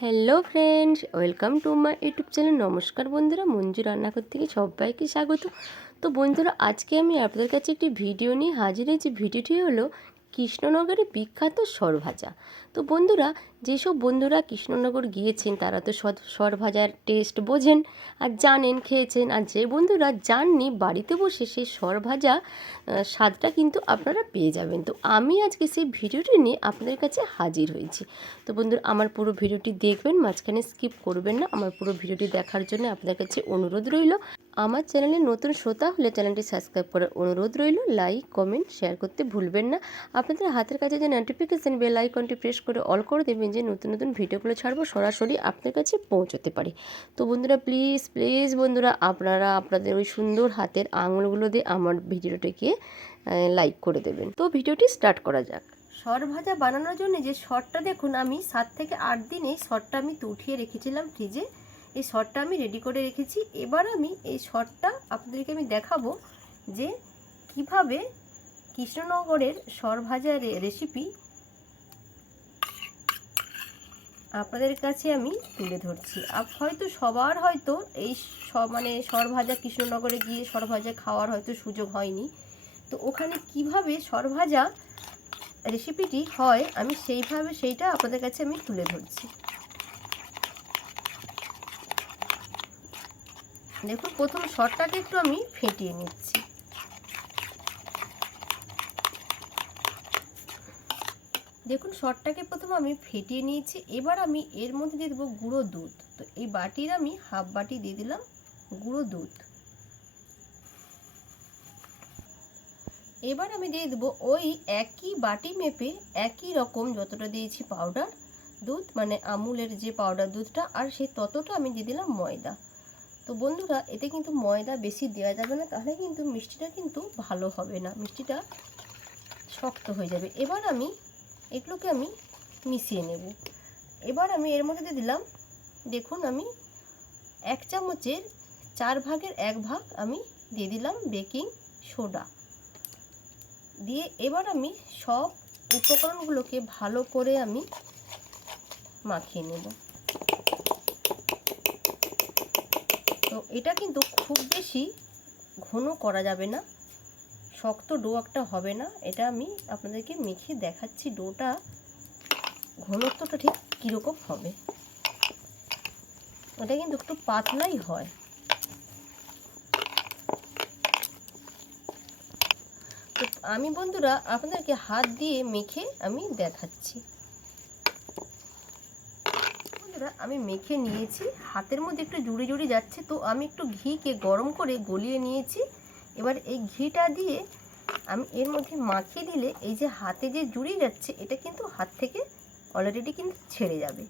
Hello friends, welcome to my YouTube channel. নমস্কার বন্ধুরা, মঞ্জু রান্নাঘর থেকে সবাইকে স্বাগত। তো বন্ধুরা, আজকে আমি আপনাদের কাছে একটি ভিডিও নিয়ে হাজির হয়েছি। ভিডিওটি হলো কৃষ্ণনগরের বিখ্যাত সরভাজা। তো বন্ধুরা, যেসব বন্ধুরা কৃষ্ণনগর গিয়েছেন তারা তো সরভাজার টেস্ট বোঝেন আর জানেন, খেয়েছেন। আর যে বন্ধুরা যাননি, বাড়িতে বসে সেই সরভাজা স্বাদটা কিন্তু আপনারা পেয়ে যাবেন। তো আমি আজকে সেই ভিডিওটি নিয়ে আপনাদের কাছে হাজির হয়েছি। তো বন্ধুরা, আমার পুরো ভিডিওটি দেখবেন, মাঝখানে স্কিপ করবেন না। আমার পুরো ভিডিওটি দেখার জন্য আপনাদের কাছে অনুরোধ রইল। আমার চ্যানেলে নতুন শ্রোতা হলে চ্যানেলটি সাবস্ক্রাইব করার অনুরোধ রইল। লাইক, কমেন্ট, শেয়ার করতে ভুলবেন না। আপনাদের হাতের কাছে যে নোটিফিকেশান বেল আইকনটি প্রেস করে অল করে দেবেন, যে নতুন নতুন ভিডিওগুলো ছাড়বো সরাসরি আপনার কাছে পৌঁছতে পারে। তো বন্ধুরা, প্লিজ প্লিজ বন্ধুরা, আপনারা আপনাদের ওই সুন্দর হাতের আঙুলগুলো দিয়ে আমার ভিডিওটিকে লাইক করে দেবেন। তো ভিডিওটি স্টার্ট করা যাক। সরভাজা বানানোর জন্য যে শর্টটা দেখুন, আমি 7 থেকে 8 দিন এই শর্টটা আমি উঠিয়ে রেখেছিলাম ফ্রিজে। এই শর্টটা আমি রেডি করে রেখেছি। এবার আমি এই শর্টটা আপনাদেরকে আমি দেখাবো যে কিভাবে কৃষ্ণনগরের সরভাজা রেসিপি আপনাদের কাছে আমি তুলে ধরছি। হয়তো সবার হয়তো এই সরভাজা কৃষ্ণনগরে গিয়ে সরভাজা খাওয়ার হয়তো সুযোগ হয়নি। তো ওখানে কিভাবে সরভাজা রেসিপিটি হয় আমি সেইটা আপনাদের কাছে আমি তুলে ধরছি। দেখুন, প্রথম শর্টটাকে একটু আমি ফেটিয়ে নিচ্ছি। দেখুন, শর্টটাকে প্রথম আমি ফেটিয়ে নিয়েছি। এবার আমি এর মধ্যে দিয়ে দেবো গুঁড়ো দুধ। তো এই বাটির আমি হাফ বাটি দিয়ে দিলাম গুঁড়ো দুধ। এবার আমি দিয়ে দেবো ওই একই বাটি মেপে একই রকম যতটা দিয়েছি পাউডার দুধ, মানে আমুলের যে পাউডার দুধটা, আর সেই ততটা আমি দিয়ে দিলাম ময়দা। তো বন্ধুরা, এতে কিন্তু ময়দা বেশি দেওয়া যাবে না, তাহলে কিন্তু মিষ্টিটা কিন্তু ভালো হবে না, মিষ্টিটা শক্ত হয়ে যাবে। এবার আমি এগুলোকে আমি মিশিয়ে নেব। এবার আমি এর মধ্যে দিয়ে দিলাম, দেখুন আমি 1 চামচের 4 ভাগের 1 ভাগ আমি দিয়ে দিলাম বেকিং সোডা দিয়ে। এবার আমি সব উপকরণগুলোকে ভালো করে আমি মাখিয়ে নেব। তো এটা কিন্তু খুব বেশি ঘন করা যাবে না, শক্ত ডো একটা হবে না। এটা আমি আপনাদেরকে মেখে দেখাচ্ছি ডোটা ঘনত্বটা ঠিক কীরকম হবে। এটা কিন্তু একটু পাতলাই হয়। তো আমি বন্ধুরা আপনাদেরকে হাত দিয়ে মেখে আমি দেখাচ্ছি। বন্ধুরা, আমি মেখে নিয়েছি, হাতের মধ্যে একটু জুড়ে জুড়ে যাচ্ছে, তো আমি একটু ঘিকে গরম করে গলিয়ে নিয়েছি। এবার এই ঘিটা দিয়ে আমি এর মধ্যে মাখিয়ে দিলে এই যে হাতে যে জুড়ে যাচ্ছে, এটা কিন্তু হাত থেকে অলরেডি কিন্তু ছেড়ে যাবে।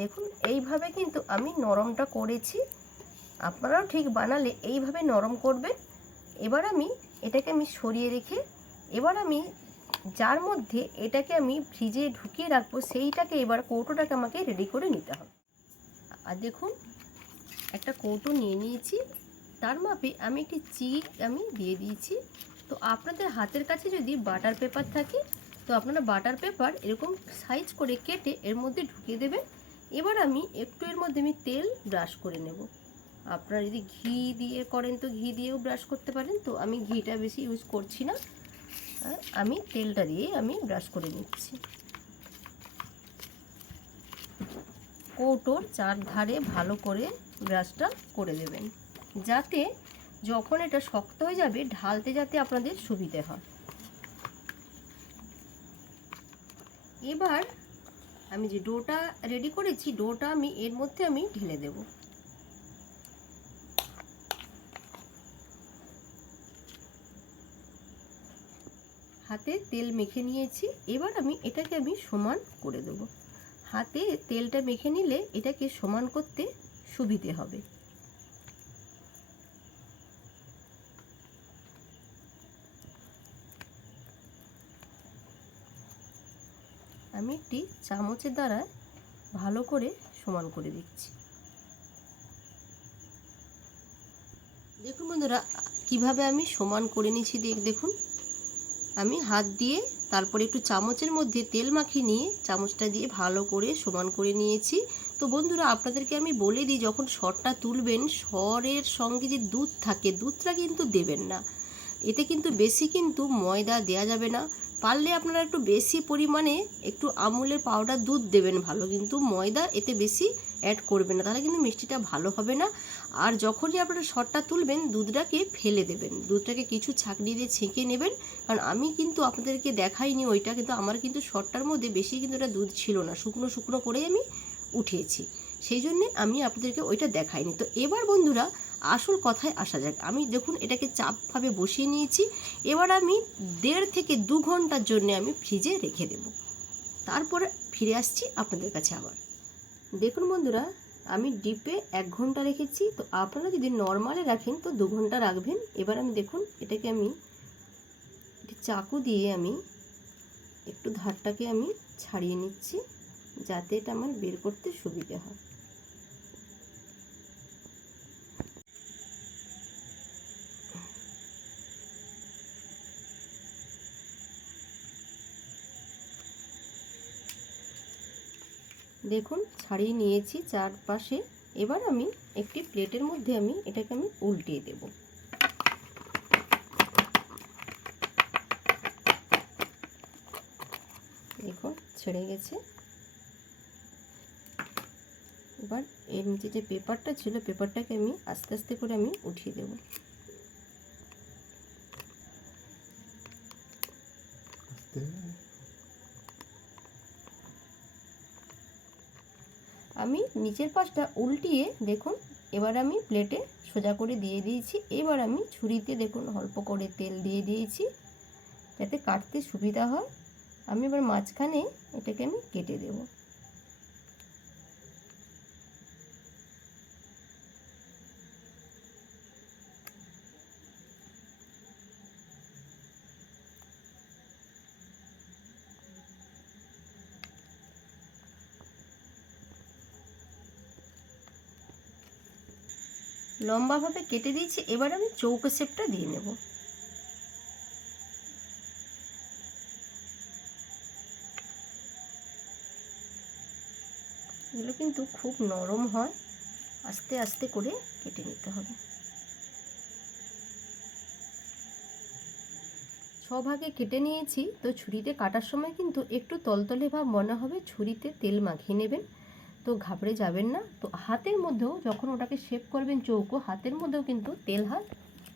দেখুন, এইভাবে কিন্তু আমি নরমটা করেছি। আপনারাও ঠিক বানালে এইভাবে নরম করবেন। এবার আমি এটাকে সরিয়ে রেখে এবার আমি যার মধ্যে এটাকে আমি ফ্রিজে ঢুকিয়ে রাখবো, সেইটাকে এবার কৌটোটাকে আমাকে রেডি করে নিতে হবে। আর দেখুন, একটা কৌটো নিয়ে নিয়েছি, তার মাপে আমি একটি চিক আমি দিয়ে দিয়েছি। তো আপনাদের হাতের কাছে যদি বাটার পেপার থাকে, তো আপনারা বাটার পেপার এরকম সাইজ করে কেটে এর মধ্যে ঢুকিয়ে দেবেন। এবার আমি একটু এর মধ্যে আমি তেল ব্রাশ করে নেব। আপনারা যদি ঘি দিয়ে করেন তো ঘি দিয়েও ব্রাশ করতে পারেন। তো আমি ঘিটা বেশি ইউজ করছি না, আমি তেলটা দিয়ে আমি ব্রাশ করে নিচ্ছি। কৌটোর চারধারে ভালো করে ব্রাশটা করে দেবেন, যাতে যখন এটা শক্ত হয়ে যাবে ঢালতে যাতে আপনাদের সুবিধে হয়। এবার আমি যে ডোটা রেডি করেছি, ডোটা আমি এর মধ্যে আমি ঢেলে দেব। হাতে তেল মেখে নিয়েছি। এবার আমি এটাকে আমি সমান করে দেব। হাতে তেলটা মেখে নিলে এটাকে সমান করতে সুবিধে হবে। আমি একটি চামচের দ্বারা ভালো করে সমান করে দিচ্ছি। দেখুন বন্ধুরা, কিভাবে আমি সমান করে নিয়েছি, দেখুন আমি হাত দিয়ে তারপরে একটু চামচের মধ্যে তেল মাখিয়ে নিয়ে চামচটা দিয়ে ভালো করে সমান করে নিয়েছি। তো বন্ধুরা আপনাদেরকে আমি বলে দিই, যখন সরটা তুলবেন সরের সঙ্গে যে দুধ থাকে দুধটা কিন্তু দেবেন না, এতে কিন্তু বেশি কিন্তু ময়দা দেয়া যাবে না। পারলে আপনারা একটু বেশি পরিমাণে একটু আমুলের পাউডার দুধ দেবেন ভালো, কিন্তু ময়দা এতে বেশি অ্যাড করবেন না, তাহলে কিন্তু মিষ্টিটা ভালো হবে না। আর যখনই আপনারা সরটা তুলবেন দুধটাকে ফেলে দেবেন, দুধটাকে কিছু ছাঁকনি দিয়ে ছেঁকে নেবেন। কারণ আমি কিন্তু আপনাদেরকে দেখাইনি ওইটা, কিন্তু আমার কিন্তু সরটার মধ্যে বেশি কিন্তু এটা দুধ ছিল না, শুকনো শুকনো করেই আমি উঠিয়েছি, সেই জন্যে আমি আপনাদেরকে ওইটা দেখাইনি। তো এবার বন্ধুরা আসল কথায় আসা যাক। আমি দেখুন এটাকে চাপভাবে বসিয়ে নিয়েছি। এবার আমি 1.5 থেকে 2 ঘন্টার জন্য আমি ফ্রিজে রেখে দেব, তারপরে ফিরে আসছি আপনাদের কাছে আবার। দেখুন বন্ধুরা আমি ডিপে 1 ঘন্টা রেখেছি, তো আপনারা যদি নর্মালে রাখেন তো 2 ঘন্টা রাখবেন। এবার আমি দেখুন এটাকে আমি চাকু দিয়ে আমি একটু ধারটাকে আমি ছাড়িয়ে নিচ্ছি, যাতে এটা আমার বের করতে সুবিধা হয়। দেখুন ছাড়িয়ে নিয়েছি চারপাশে। এবার আমি একটি প্লেটের মধ্যে আমি এটাকে আমি উল্টিয়ে দেব। দেখুন ছেড়ে গেছে। এবার এর নিচে যে পেপারটা ছিল পেপারটাকে আমি আস্তে আস্তে করে আমি উঠিয়ে দেব। আমি নিচের পাশটা উল্টিয়ে দেখুন এবার আমি প্লেটে সোজা করে দিয়ে দিয়েছি। এবার আমি ছুরিতে দেখুন অল্প করে তেল দিয়ে দিয়েছি যাতে কাটতে সুবিধা হয়। আমি এবার মাঝখানে এটাকে আমি কেটে দেব। লম্বাভাবে কেটে দিয়েছি। এবার আমি চৌকো শেপটা দিয়ে নেব। এগুলো কিন্তু খুব নরম হয়, আস্তে আস্তে করে কেটে নিতে হবে। 6 ভাগে কেটে নিয়েছি। তো ছুরিতে কাটার সময় কিন্তু একটু তলতলে ভাব মনে হবে, ছুরিতে তেল মাখিয়ে নেবেন, তো ঘাবড়ে যাবেন না। তো হাতের মধ্যেও যখন ওটাকে শেপ করবেন চৌকো, হাতের মধ্যেও কিন্তু তেল হাত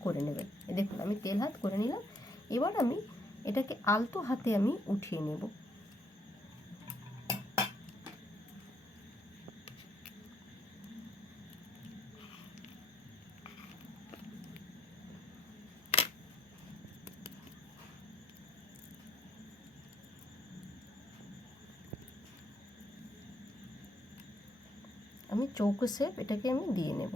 করে নেবেন। দেখুন আমি তেল হাত করে নিলাম। এবার আমি এটাকে আলতো হাতে আমি উঠিয়ে নেব। আমি চৌকো শেপ এটাকে আমি দিয়ে নেব।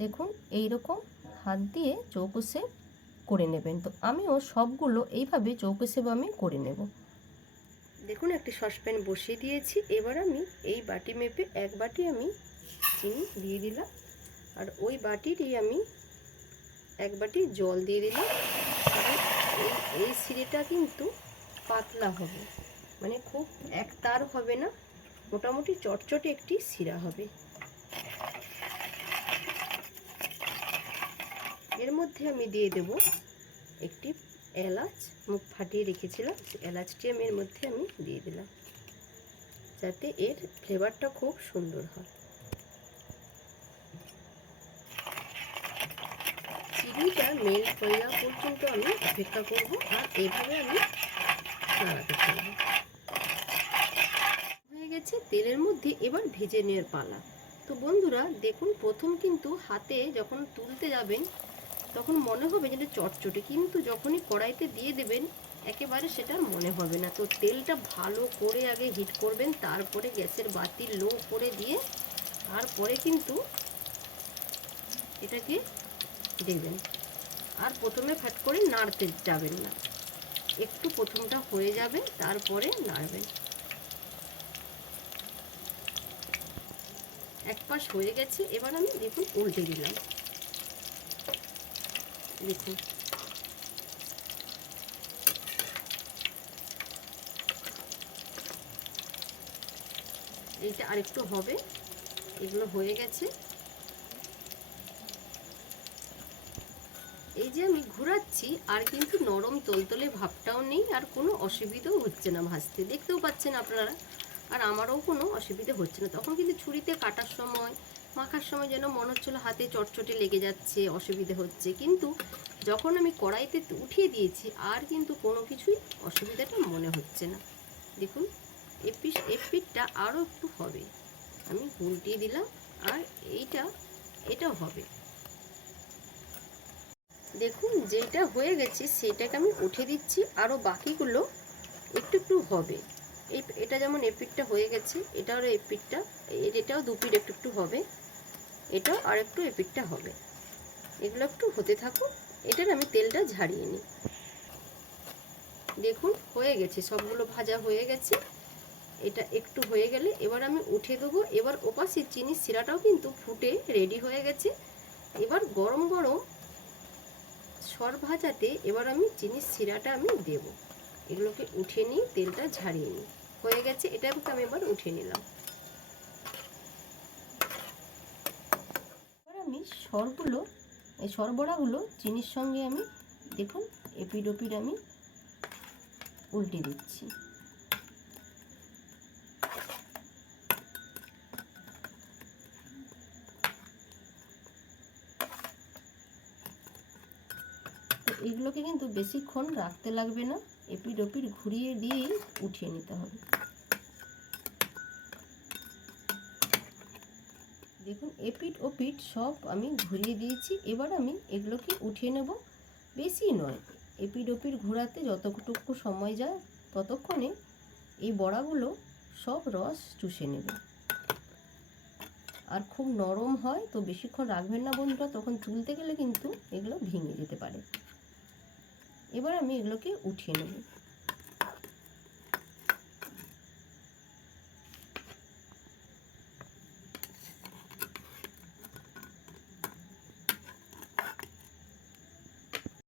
দেখুন এই রকম হাত দিয়ে চৌকো শেপ করে নেবেন। তো আমিও সবগুলো এইভাবে চৌকো শেপ আমি করে নেব। দেখুন একটি সসপ্যান বসিয়ে দিয়েছি। এবার আমি এই বাটি মেপে 1 বাটি আমি চিনি দিয়ে দিলাম, আর ওই বাটিরই আমি 1 বাটি জল দিয়ে দিলাম। কারণ এই সিরেটা কিন্তু পাতলা হবে, মানে খুব একতার হবে না, মোটামুটি চটচটে একটি শিরা হবে। এর মধ্যে আমি দিয়ে দেব একটি এলাচ, মুখ ফাটিয়ে রেখেছিলাম, এলাচটি আমি এর মধ্যে আমি দিয়ে দিলাম যাতে এর ফ্লেভারটা খুব সুন্দর হয়। চিনিটা মেল্ট হয়ে যাওয়া পর্যন্ত আমি অপেক্ষা করব, আর এইভাবে আমি নাড়াতে থাকবো। হয়ে গেছে তেলের মধ্যে, এবার ভেজে নেওয়ার পালা। তো বন্ধুরা দেখুন প্রথম কিন্তু হাতে যখন তুলতে যাবেন তখন মনে হবে যেটা চটচটে, কিন্তু যখনই কড়াইতে দিয়ে দেবেন একেবারে সেটা মনে হবে না। তো তেলটা ভালো করে আগে হিট করবেন, তারপরে গ্যাসের বাতি লো করে দিয়ে তারপরে কিন্তু এটাকে দেবেন। আর প্রথমে ফাট করে নাড়তে যাবেন না, একটু প্রথমটা হয়ে যাবে তারপরে নাড়বেন। এক পাশ হয়ে গেছে, এবার আমি দেখুন উল্টে দিলাম। দেখুন এইটা আরেকটু হবে, এগুলো হয়ে গেছে। এই যে আমি ঘোরাচ্ছি আর কিন্তু নরম তলতলে ভাবটাও নেই, আর কোনো অসুবিধাও হচ্ছে না ভাজতে, দেখতেও পাচ্ছেন আপনারা। আর আমারও কোনো অসুবিধা হচ্ছে না। তখন কিন্তু ছুরিতে কাটার সময়, মাখার সময় যেন মনে হচ্ছিলো হাতে চটচটে লেগে যাচ্ছে, অসুবিধে হচ্ছে, কিন্তু যখন আমি কড়াইতে উঠিয়ে দিয়েছি আর কিন্তু কোনো কিছুই অসুবিধাটা মনে হচ্ছে না। দেখুন এপিঠটা আরও একটু হবে, আমি উল্টিয়ে দিলাম, আর এটাও হবে। দেখুন যেটা হয়ে গেছে সেটাকে আমি উঠে দিচ্ছি, আরও বাকিগুলো একটু একটু হবে। এটা যেমন এপিঠটা হয়ে গেছে, এটাও এপিঠটা, এটাও দুপিঠ একটু একটু হবে, এটাও আর একটু এপিঠটা হবে। এগুলো একটু হতে থাকুক, এটার আমি তেলটা ঝাড়িয়ে নিই। দেখুন হয়ে গেছে, সবগুলো ভাজা হয়ে গেছে। এটা একটু হয়ে গেলে এবার আমি উঠে দেবো। এবার ওপাশে চিনির শিরাটাও কিন্তু ফুটে রেডি হয়ে গেছে। এবার গরম গরম সর ভাজাতে এবার আমি চিনির শিরাটা আমি দেব। এগুলোকে উঠিয়ে নিই, তেলটা ঝাড়িয়ে নিই। হয়ে গেছে, এটাকে আমি এবার উঠিয়ে নিলাম। এবার আমি এই সরবরাগুলো চিনির সঙ্গে আমি দেখুন এপিড ওপিড আমি উল্টে দিচ্ছি। এগুলোকে কিন্তু বেশিক্ষণ রাখতে লাগবে না, এপিড ওপিড ঘুরিয়ে দিয়েই উঠিয়ে নিতে হবে। দেখুন এপিড ওপিড সব আমি ঘুরিয়ে দিয়েছি। এবার আমি এগুলোকে উঠিয়ে নেব, বেশি নয়। এপিড ওপিড ঘোরাতে যতটুকু সময় যায় ততক্ষণে এই বড়াগুলো সব রস চুষে নেবে। আর খুব নরম হয় তো বেশিক্ষণ রাখবেন না বন্ধুরা, তখন তুলতে গেলে কিন্তু এগুলো ভেঙে যেতে পারে। এবার আমি এগুলোকে উঠিয়ে নেব।